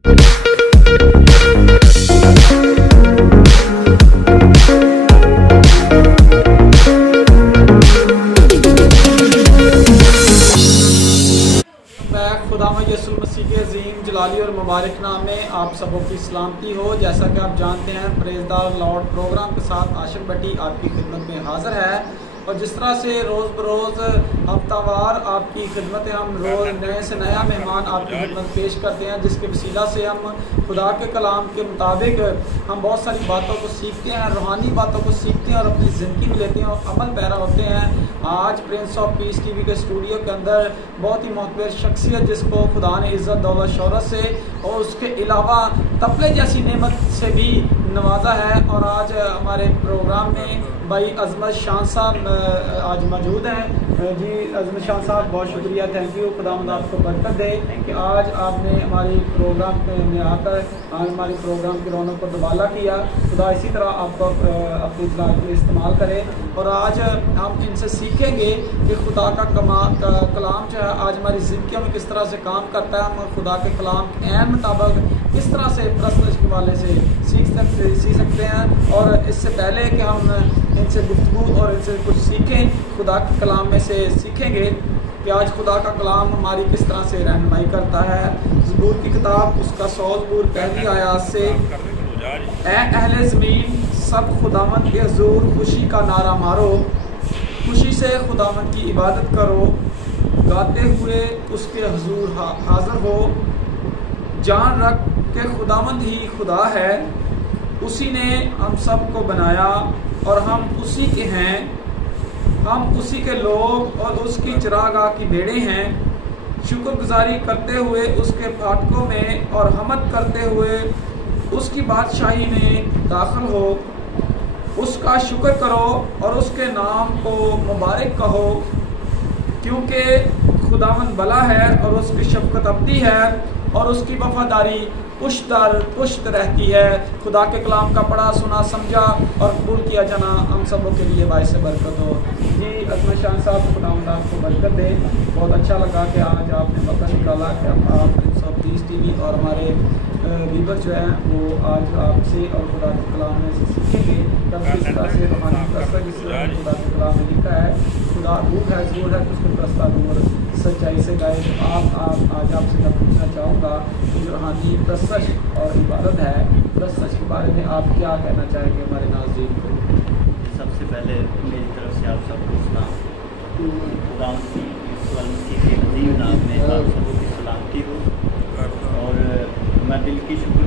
यसुल मसीह के अजीम जलाली और मुबारक नाम में आप सबों की सलामती हो। जैसा कि आप जानते हैं, प्रेज़ द लॉर्ड प्रोग्राम के साथ आशिक भट्टी आपकी खिदमत में हाज़िर है। और जिस तरह से रोज़ बरोज़ हफ्तावार आपकी खिदमत है, हम रोज़ नए से नया मेहमान आपकी खिदमत पेश करते हैं, जिसके वसीला से हम खुदा के कलाम के मुताबिक हम बहुत सारी बातों को सीखते हैं, रूहानी बातों को सीखते हैं और अपनी ज़िंदगी में लेते हैं और अमल पैरा होते हैं। आज प्रिंस ऑफ पीस टीवी के स्टूडियो के अंदर बहुत ही मोहतबर शख्सियत, जिसको खुदा ने इज़्ज़त दौलत शोहरत से और उसके अलावा तपले जैसी नेमत से भी नवाजा है। और आज हमारे प्रोग्राम में भाई अजमत शान साहब आज मौजूद हैं। जी अजमत शान साहब, बहुत शुक्रिया, थैंक यू। खुदावंद आपको बरकत दे कि आज आपने हमारी प्रोग्राम में आकर आज हमारे प्रोग्राम की रौनक को दुबाला किया। खुदा इसी तरह आपको अपनी इजलात में इस्तेमाल करे। और आज हम इनसे सीखेंगे कि खुदा का कलाम जो है आज हमारी ज़िंदगी में किस तरह से काम करता है। हम खुदा के कलाम के ऐन मुताबिक किस तरह से प्रश्न के वाले से सीख सकते हैं। और इससे पहले कि हम इनसे गुफ्तगू और इनसे कुछ सीखें, खुदा के कलाम में से सीखेंगे कि आज खुदा का कलाम हमारी किस तरह से रहनुमाई करता है। ज़बूर की किताब उसका 100 ज़बूर पहली आयत से, ए अहले ज़मीन सब खुदावंद के हुज़ूर खुशी का नारा मारो, खुशी से खुदावंद की इबादत करो, गाते हुए उसके हुज़ूर हाज़िर हो। जान रख के खुदावंद ही खुदा है, उसी ने हम सब को बनाया और हम उसी के हैं, हम उसी के लोग और उसकी चिरागाह की भेड़ें हैं। शुक्रगुजारी करते हुए उसके फाटकों में और हमद करते हुए उसकी बादशाही में दाखिल हो। उसका शुक्र करो और उसके नाम को मुबारक कहो, क्योंकि खुदावंद भला है और उसकी शफ़क़त अबदी है और उसकी वफ़ादारी पुश्त दर पुश्त रहती है। खुदा के कलाम का पढ़ा सुना समझा और कबूल किया जाना हम सबों के लिए बाइस बरकत हो। जी अजमत शान साहब, खुदावंद आपको बरकत दे। बहुत अच्छा लगा कि आज आपने वक्त निकाला कि आप प्रिंस ऑफ पीस टीवी और हमारे व्यूवर जो हैं वो आज आपसे और खुदा के कलाम में से सीखेंगे तब किस तरह से रूहानी प्रस्ता जिस खुदा के कलाम में लिखा है, खुदा रूह है, ज़रूर है, उसके प्रस्ता दूर सच्चाई से गाए। तो आप आज आपसे मैं पूछना चाहूँगा कि जो रूहानी प्रसश और इबादत है, प्रसश के बारे में आप क्या कहना चाहेंगे हमारे नाज़रीन को? सबसे पहले मेरी तरफ से आप सबको सलाम। खुदा मसीह के अज़ीम नाम में आप सबको की सलामती हो। और मैं दिल की शुक्र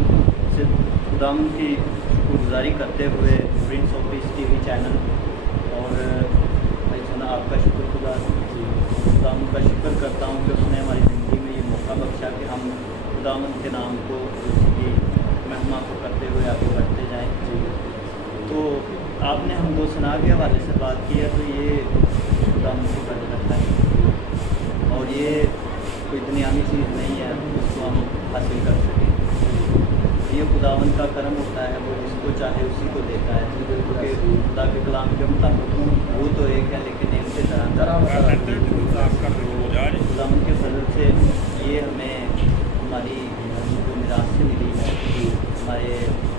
से खुदावंद की शुक्रगुजारी करते हुए Prince of peace TV channel और भाई सुना आपका शुक्रगुजार खुदावंद का शुक्र करता हूँ कि उसने हमारी ज़िंदगी में ये मौका बख्शा कि हम खुदावंद के नाम को, उसकी महिमा को करते हुए आगे बढ़ते जाएँ। तो आपने हम दो सना के हवाले से बात की है, तो ये खुदावंद की बरकत है और ये कोई दुनियावी चीज़ नहीं है उसको हम हासिल कर सकें। ये खुदावंद का करम होता है, वो जिसको चाहे उसी को देता है, क्योंकि खुदा के कलाम के मुताबिक वो तो एक है लेकिन एक से खुदावंद के फजल से ये हमें हमारी जो मिरास से मिली है, हमारे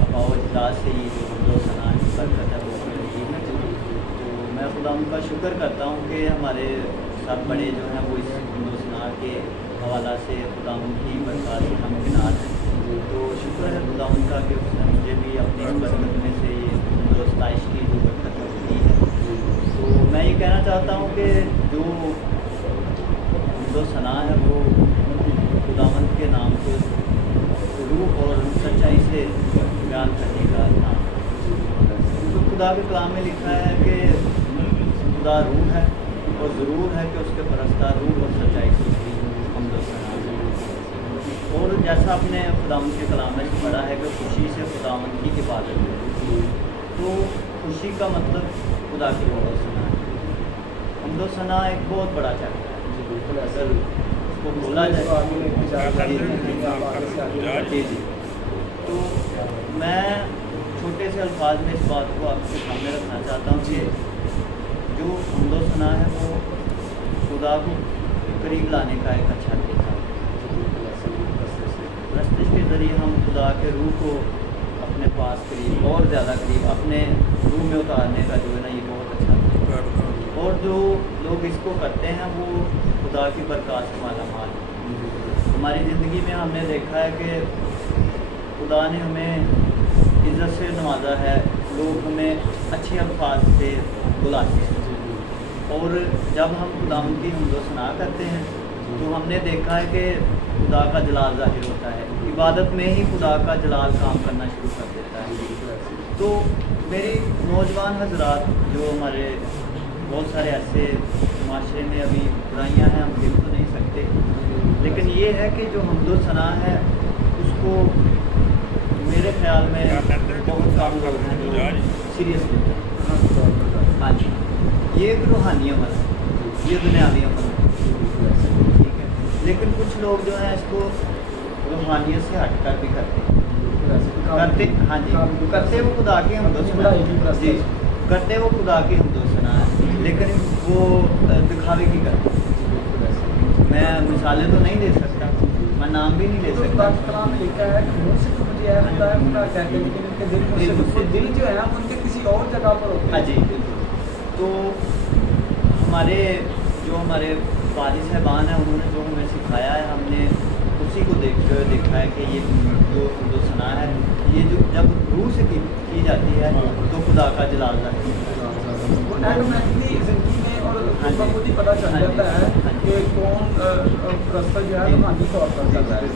अबाव अजदाद से ये जो दो सना बरकत है वो मिली है। तो मैं खुदावंद का शुक्र करता हूँ कि हमारे सब बड़े जो हैं वो इस दो सना के हवाला से खुदावंद की बरकत से हम किनार हैं। तो शुक्र है खुदावंद का कि उसने मुझे भी अपनी बरकत में से ये जो 27 की जो बरकत दी है। तो मैं ये कहना चाहता हूँ कि जो सना है वो खुदावंद के नाम को रूह और सच्चाई से बयान करने का नाम। तो खुदा के कलाम में लिखा है कि खुदा रूह है और ज़रूर है कि उसके परस्तार रूह और सच्चाई से हम लोग सना। और जैसा आपने खुदावंद के कलाम में पढ़ा है कि खुशी से खुदावंद की इबादत है, तो खुशी का मतलब खुदा की बहुत सना है। हम लोग सना एक बहुत बड़ा चैप्टर है, बिल्कुल असल उसको बोला जाए। जी जी। तो मैं छोटे से अल्फाज में इस बात को आपके सामने रखना चाहता हूँ कि जो हमदो सना है वो खुदा को करीब लाने का एक अच्छा तरीका है। प्रस्तुत के ज़रिए हम खुदा के रूह को अपने पास करीब और ज़्यादा करीब अपने रूह में उतारने का जो है ना, ये बहुत अच्छा है। और जो लोग इसको करते हैं वो खुदा की बरकत से मालामाल। हमारी ज़िंदगी में हमने देखा है कि खुदा ने हमें इज़्ज़त से नवाजा है, लोग हमें अच्छे अल्फाज से बुलाते हैं। और जब हम खुदा की हमदो सना करते हैं तो हमने देखा है कि खुदा का जलाल ज़ाहिर होता है, इबादत में ही खुदा का जलाल काम करना शुरू कर देता है। तो मेरी नौजवान हजरात, जो हमारे बहुत सारे ऐसे माशरे में अभी बुराइयाँ हैं, हम गिन तो नहीं सकते, लेकिन ये है कि जो हमदो सना है उसको मेरे ख्याल में बहुत कम लोग हैं जो सीरियस लेते हैं। हाँ जी, ये एक रूहानी अमल है, ये दुनियावी अमल है, ठीक है। लेकिन कुछ लोग जो हैं इसको रूहानियत से हट कर भी करते हैं, हाँ जी, करते वो खुदा की हमदो सना जी, करते वो खुदा की हमदो सना है, लेकिन वो दिखावे की करते। मैं मिसालें तो नहीं दे सकता, मैं नाम भी नहीं ले सकता। कलाम लिखा है कि मुझसे तो मुझे यह खुदा है खुदा कहते हैं, लेकिन उनके दिल मुझसे दिल जो है ना उनके किसी और जगह पर होते हैं। हाँ जी, तो हमारे वालिद साहबान हैं, उन्होंने जो हमें सिखाया है, हमने उसी को देखते हुए देखा है कि ये जो सना है, ये जो जब रूह से की जाती है तो खुदा का जलाल वो ऑटोमेटिकली ज़िंदगी में और खुद ही पता चल जाता है कि कौन रास्ता जो है रूहानी तौर पर चल रहा है।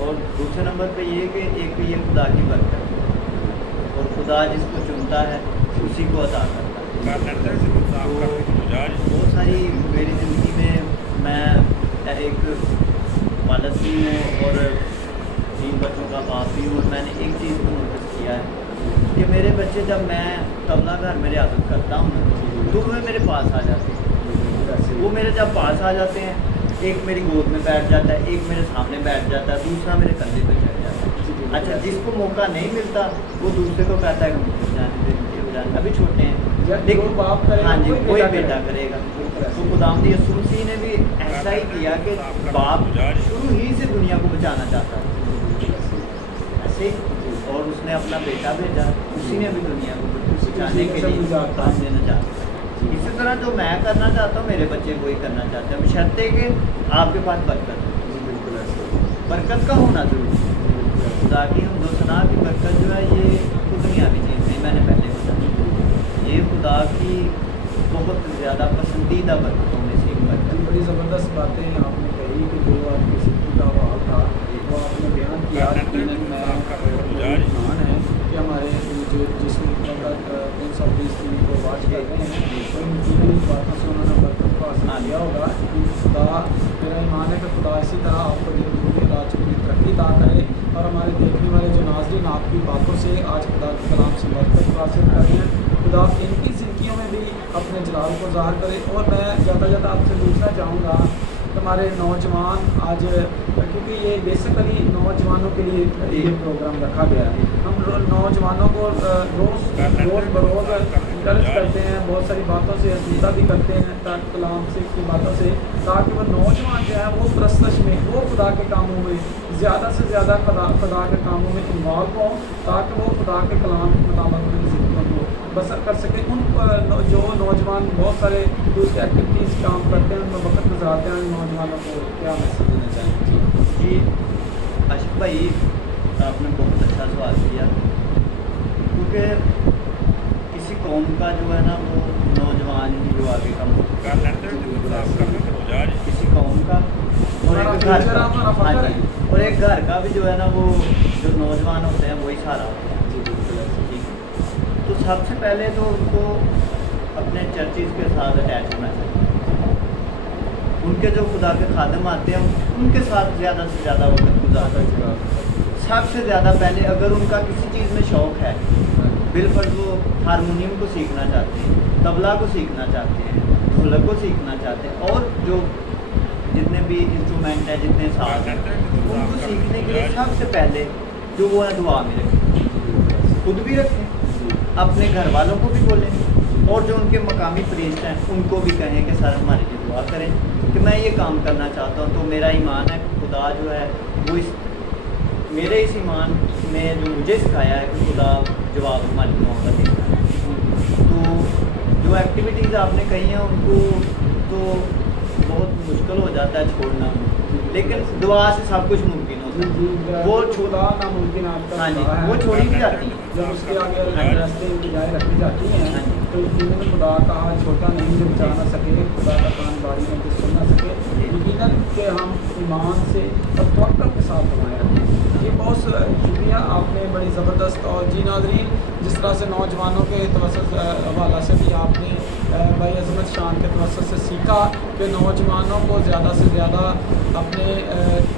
और दूसरे नंबर पे ये कि एक ये खुदा की बरकत, और खुदा जिसको चुनता है उसी को अता करता है। बहुत सारी मेरी ज़िंदगी में मैं एक वालिद भी हूँ और 3 बच्चों का बाप भी हूँ, और मैंने एक चीज़ को नोटिस किया है कि मेरे बच्चे, जब मैं तबला घर में रियाज़त करता हूँ तो वे मेरे पास आ जाते हैं। वो मेरे जब पास आ जाते हैं, एक मेरी गोद में बैठ जाता है, एक मेरे सामने बैठ जाता है, दूसरा मेरे कंधे पर चढ़ जाता है। अच्छा, जिसको मौका नहीं मिलता वो दूसरे को कहता है कि जाने अभी छोटे हैं, लेकिन बाप करेगा, हाँ जी, कोई बेटा करेगा। तो खुदावंद यीशु मसीह ने भी ऐसा ही किया कि बाप शुरू ही से दुनिया को बचाना चाहता था ऐसे, और उसने अपना बेटा भेजा, उसी ने भी दुनिया को बचाने के लिए काम देना चाहता है। इसी तरह जो मैं करना चाहता हूँ मेरे बच्चे वही करना चाहते हैं, बशर्ते कि आपके पास बरकत का होना जरूरी है। खुदा की हमदो सना की बरकत जो है ये दुनियावी चीज़ नहीं, मैंने पहले ये खुदा की बहुत ज़्यादा पसंदीदा बरकतों में से एक बरकत। बड़ी ज़बरदस्त बातें आपने कही कि जो आपकी ज़िंदगी का हाल था वो आपने बयान किया। मान है कि हमारे जो जिसमें कौन सा को वाच कर रहे हैं, उन बातों से उन्होंने बरकत को हासिल किया होगा। खुदा, मेरा ईमान है कि खुदा इसी तरह आपको ज़िंदगी आज की तरक्की अता करे, और हमारे देखने वाले जो नाज़रीन आपकी बातों से आज खुदा के कलाम से बरकत हासिल कर रहे हैं, खुदा इनकी ज़िंदगियों में भी अपने जलाल को ज़ाहिर करे। और मैं ज़्यादा आपसे पूछना चाहूँगा हमारे नौजवान आज, क्योंकि ये बेसिकली नौजवानों के लिए ये प्रोग्राम रखा गया है, हम नौजवानों को रोज़ बरोज़ इंकरेज करते हैं, बहुत सारी बातों से असूदा भी करते हैं कलाम से की बातों से, ताकि वो नौजवान जो है वो प्रस्तश में, वो खुदा के कामों में ज़्यादा से ज़्यादा खुदा के कामों में इन्वॉल्व हों, ताकि वो खुदा के कलाम के मुताबिक अपनी ज़िंदगी को बसर कर सकें। उन जो नौजवान बहुत सारे दूसरी एक्टिविटीज़ काम करते हैं, उनमें वक्त गुजारते हैं, नौजवानों को क्या मैसेज देना चाहेंगे? जी आशिक भाई, आपने बहुत अच्छा सवाल किया, क्योंकि किसी कौम का जो है ना वो नौजवान ही जो आगे का किसी कौम का, और एक घर का, हाँ जी, और एक घर का भी जो है ना वो जो नौजवान होते हैं वही सहारा होते हैं। तो सबसे पहले तो उनको अपने चर्चिज़ के साथ अटैच होना चाहिए। उनके जो खुदा के खादम आते हैं उनके साथ ज़्यादा से ज़्यादा वक्त गुजारना चाहिए। सबसे ज़्यादा पहले अगर उनका किसी चीज़ में शौक़ है, बिलफर्ज वो हारमोनियम को सीखना चाहते हैं, तबला को सीखना चाहते हैं, ढोलक को सीखना चाहते हैं, और जो जितने भी इंस्ट्रूमेंट हैं, जितने साज हैं, उनको सीखने के लिए सबसे पहले जो वो है दुआ में रखें, खुद भी रखें, अपने घर वालों को भी बोलें, और जो उनके मकामी प्रीस्ट हैं उनको भी कहें कि सर हमारे लिए दुआ करें कि मैं ये काम करना चाहता हूँ। तो मेरा ईमान है कि खुदा जो है वो इस मेरे इस ईमान ने जो मुझे सिखाया है कि खुदा जवाब हमारी दुआओं का देता है। तो जो एक्टिविटीज़ आपने कही हैं उनको तो बहुत मुश्किल हो जाता है छोड़ना, लेकिन दुआ से सब कुछ मुमकिन होता है। वो खुदा नामुमकिन आपका, हाँ जी, वो छोड़ी भी जाती है जब उसके आगे रास्ते की जाए रखी जाती हैं। तो यकीनन खुदा का हाथ छोटा नहीं जो बचा ना सके, खुदा का कान बारी में जो सुन ना सके। यकीनन कि हम ईमान से और तवक्कुल के साथ बनाए रखें। ये बहुत शुक्रिया, आपने बड़ी ज़बरदस्त। और जी नाज़रीन, जिस तरह से नौजवानों के तवज्जुह हवाला से भी आपने भाई अज़मत शान के तवज्जुह से सीखा कि नौजवानों को ज़्यादा से ज़्यादा अपने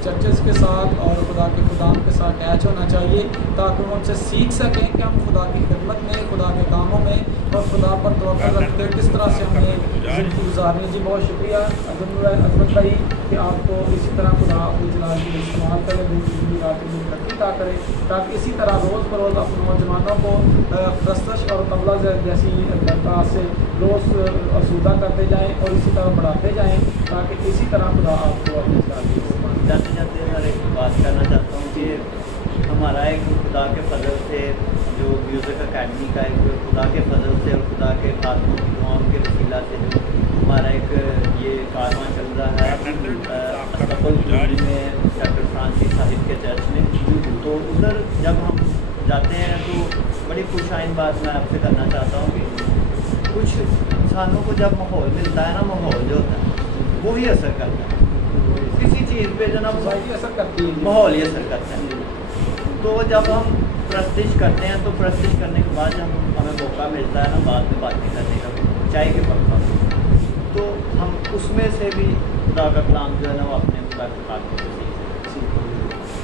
चर्चेस के साथ और खुदा के खुदाम के साथ अटैच होना चाहिए, ताकि वो उनसे सीख सकें कि हम खुदा की खिदमत में, खुदा के कामों में और खुदा पर तवक्कुल रखते किस तरह से हमें ज़िंदगी गुजारनी। जी बहुत शुक्रिया अज़मत भाई कि आपको इसी तरह खुदा अपनी जलाल की इस्तेमाल करें, ज़िंदगी आखिर में तरक्की ता करें, ताकि इसी तरह रोज़ बरोज़ अपने नौजवानों को प्रस्तश और कबला जैसी दरख्वास्त से रोज़ आसूदा करते जाएँ और इसी तरह बढ़ाते जाएँ, ताकि इसी तरह खुदा आपको अपनी जलाल की इस्तेमाल। जाते जाते मैं एक बात करना चाहता हूँ कि हमारा एक खुदा के फजल से जो म्यूज़िक अकेडमी का एक खुदा के फजल से और खुदा के खातमों की दुआओं के वसीला से जो हमारा एक ये कारवां चल रहा है अस्तबल में डॉक्टर फ्रांसिस साहिब के चर्च में, तो उधर जब हम जाते हैं तो बड़ी खुशाइन बात मैं आपसे करना चाहता हूँ कि कुछ इंसानों को जब माहौल मिलता है ना, माहौल जो होता है वो ही असर करता है किसी चीज़ पे, जो ना असर करती है, माहौल ही असर करता है। तो जब हम प्रस्तिश करते हैं तो प्रस्तिश करने के बाद जब हमें मौका मिलता है ना बाद में बातें करने का, चाय के पक्का, तो हम उसमें से भी खुदा का कलाम जो है ना वो अपने मुताबिक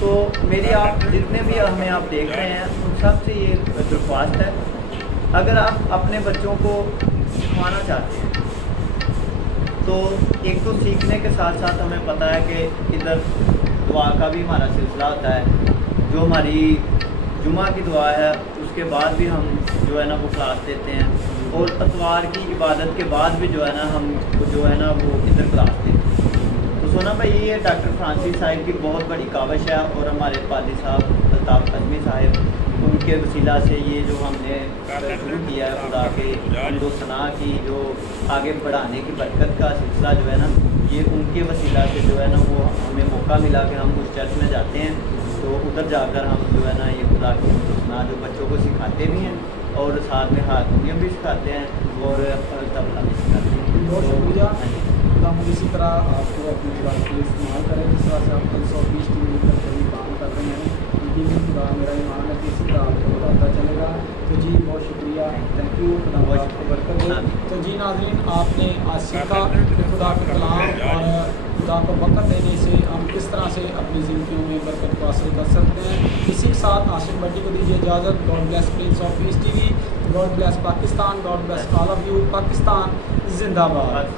तो मेरी आप जितने भी हमें आप देख रहे हैं उन सब से ये दरख्वास्त है, अगर आप अपने बच्चों को सिखाना चाहते हैं तो एक तो सीखने के साथ साथ हमें पता है कि इधर दुआ का भी हमारा सिलसिला होता है, जो हमारी जुमा की दुआ है उसके बाद भी हम जो है ना वो क्लास देते हैं, और अतवार की इबादत के बाद भी जो है ना हम जो है ना वो इधर क्लास देते हैं। तो सोना भाई ये डॉक्टर फ्रांसिस साहिब की बहुत बड़ी काविश है, और हमारे पादी साहब अल्ताफ़ अज़मी साहिब उनके वसीला से ये जो हमने शुरू किया है खुदा के हमदो सना की जो आगे बढ़ाने की बरकत का सिलसिला जो है ना, ये उनके वसीला से जो है ना वो हमें मौका मिला कि हम उस चर्च में जाते हैं, तो उधर जाकर हम जो है ना ये खुदा की हमदो सना जो बच्चों को सिखाते भी हैं और साथ में हारमोनियम भी सिखाते हैं और तबला भी सिखाते हैं। बहुत शुक्रिया, खुदा हम इसी तरह आपको अपनी जुबान के लिए इस्तेमाल करें, जिस तरह से आप 120 किलोमीटर करीब काम कर रहे हैं। यकीन खुदा मेरा ईमान है कि इसी तरह आपको बताता चलेगा। तो जी बहुत शुक्रिया, थैंक यू, खुदा आपको बरकत दे। तो जी नाज़रीन, आपने आज सीखा कि खुदा के कलाम और खुदा को बरकत देने से हम किस तरह से अपनी ज़िंदगियों में बरकत को हासिल कर सकते हैं। इसी के साथ आशिक भट्टी को दीजिए इजाज़त। God bless Prince of peace TV, God bless Pakistan, God bless all of you. Pakistan जिंदाबाद।